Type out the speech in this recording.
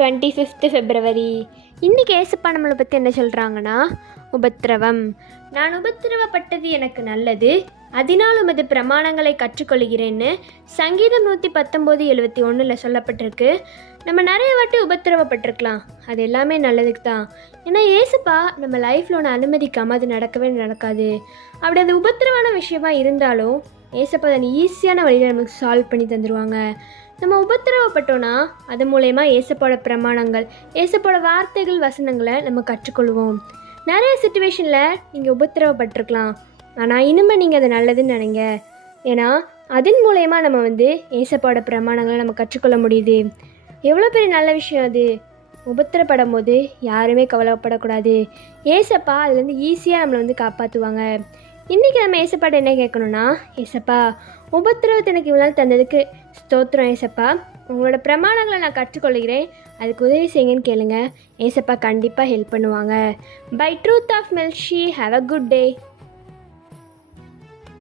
25th February. இன்றைக்கி ஏசப்பா நம்மளை பற்றி என்ன சொல்கிறாங்கன்னா, உபத்திரவம். நான் உபத்திரவப்பட்டது எனக்கு நல்லது, அதனால் உமது பிரமாணங்களை கற்றுக்கொள்கிறேன்னு சங்கீதம் 119:71 சொல்லப்பட்டிருக்கு. நம்ம நிறைய வாட்டி உபத்திரவப்பட்டிருக்கலாம், அது எல்லாமே நல்லதுக்கு தான். ஏன்னா ஏசப்பா நம்ம லைஃப்பில் ஒன்று அனுமதிக்காமல் அது நடக்கவே நடக்காது. அப்படி அது உபத்திரவான விஷயமா இருந்தாலும் ஏசப்பா அதை ஈஸியான வழியில் நமக்கு சால்வ் பண்ணி தந்துடுவாங்க. நம்ம உபத்திரவப்பட்டோன்னா அது மூலயமா ஏசப்போட பிரமாணங்கள், ஏசப்போட வார்த்தைகள், வசனங்களை நம்ம கற்றுக்கொள்வோம். நிறைய சுச்சுவேஷனில் நீங்கள் உபத்திரவப்பட்டிருக்கலாம், ஆனால் இனிமேல் நீங்கள் அதை நல்லதுன்னு நினைங்க. ஏன்னா அதன் மூலயமா நம்ம ஏசப்போட பிரமாணங்களை நம்ம கற்றுக்கொள்ள முடியுது. எவ்வளோ பெரிய நல்ல விஷயம் அது. உபத்திரப்படும் போது யாருமே கவலைப்படக்கூடாது. ஏசப்பா அதுலேருந்து ஈஸியாக நம்மளை காப்பாற்றுவாங்க. இன்றைக்கி நம்ம ஏசப்பாட்ட என்ன கேட்கணுன்னா, ஏசப்பா உபத்திரவத்தை எனக்கு இவ்வளோ தந்ததுக்கு ஸ்தோத்திரம் ஏசப்பா, உங்களோட பிரமாணங்களை நான் கற்றுக்கொள்கிறேன், அதுக்கு உதவி செய்யுங்கன்னு கேளுங்க. ஏசப்பா கண்டிப்பாக ஹெல்ப் பண்ணுவாங்க. பை ட்ரூத் ஆஃப் மெல்ஷி, ஹாவ் அ குட் டே.